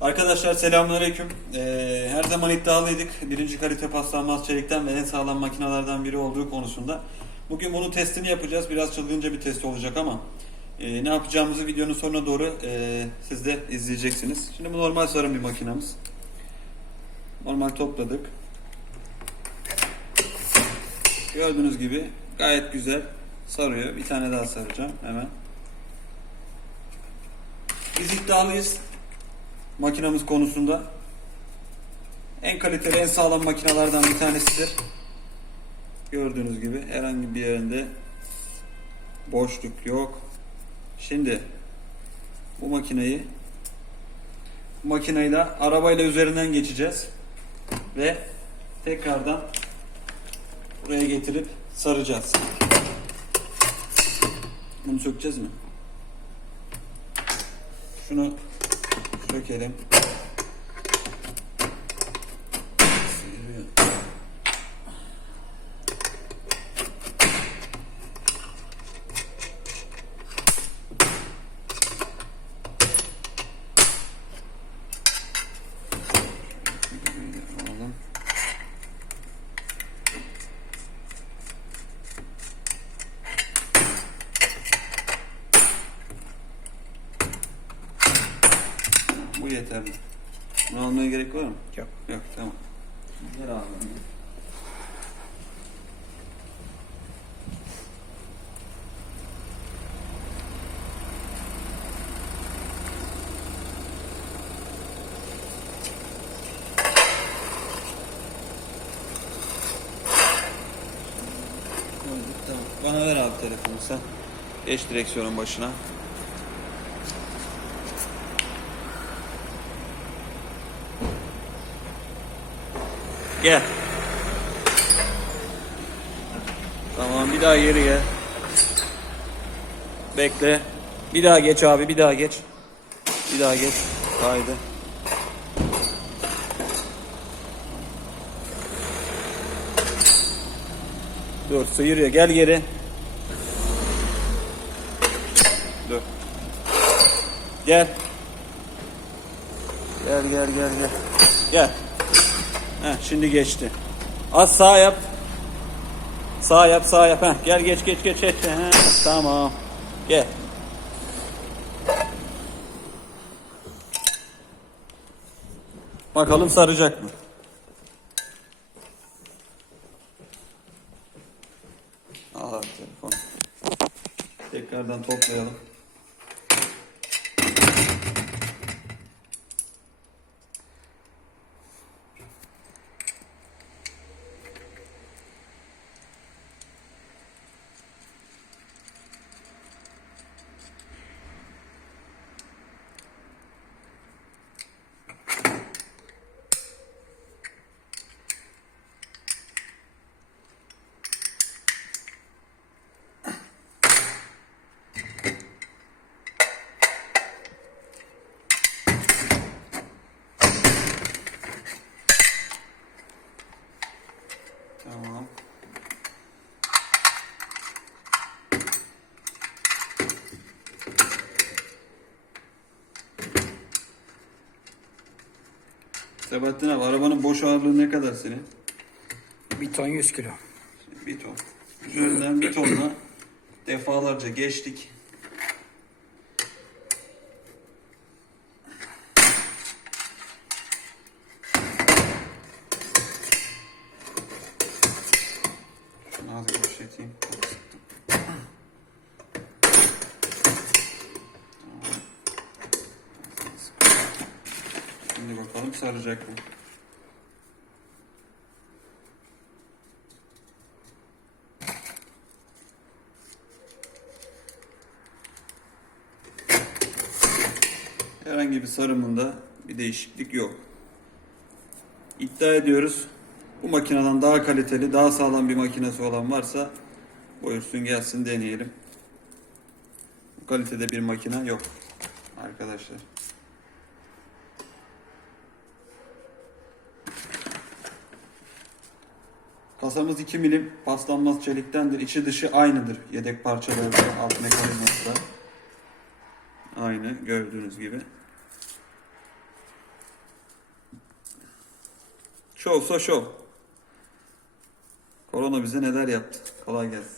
Arkadaşlar selamünaleyküm. Ee, her zaman iddialıydık. Birinci kalite paslanmaz çelikten ve en sağlam makinelerden biri olduğu konusunda. Bugün bunun testini yapacağız. Biraz çılgınca bir test olacak ama e, ne yapacağımızı videonun sonuna doğru e, siz de izleyeceksiniz. Şimdi bu normal sarım bir makinamız. Normal topladık. Gördüğünüz gibi gayet güzel sarıyor. Bir tane daha saracağım hemen. Biz iddialıyız makinamız konusunda. En kaliteli, en sağlam makinelerden bir tanesidir. Gördüğünüz gibi herhangi bir yerinde boşluk yok. Şimdi bu makineyi bu makineyle arabayla üzerinden geçeceğiz ve tekrardan buraya getirip saracağız. Bunu sökeceğiz mi? Şunu sökelim. Bu yeterli. Bunu almaya gerek var mı? Yok. Yok tamam. Ver abi. Bana ver abi telefonu sen. Geç direksiyonun başına. Gel. Tamam bir daha geri gel. Bekle. Bir daha geç abi bir daha geç. Bir daha geç. Haydi. Dur sıyırıyor gel geri. Dur. Gel. Gel gel gel gel. Gel. Heh, şimdi geçti. Az sağ yap. Sağ yap, sağ yap. Heh, gel geç geç geç geç. Heh, tamam. Gel. Bakalım saracak mı? Abi telefon. Tekrardan toplayalım. Tamam. Sebahattin abi arabanın boş ağırlığı ne kadar senin? Bir ton 100 kilo. Bir ton. Üzerinden bir tonla defalarca geçtik. Şunu az gevşeteyim. Şimdi bakalım saracak mı? Herhangi bir sarımında bir değişiklik yok. İddia ediyoruz. Bu makineden daha kaliteli, daha sağlam bir makinesi olan varsa buyursun gelsin deneyelim. Bu kalitede bir makine yok arkadaşlar. Kasamız 2 milim paslanmaz çeliktendir. İçi dışı aynıdır yedek parçaları alt mekanizması da. Aynı gördüğünüz gibi. Şovsa şov. Korona bize neler yaptı. Kolay gelsin.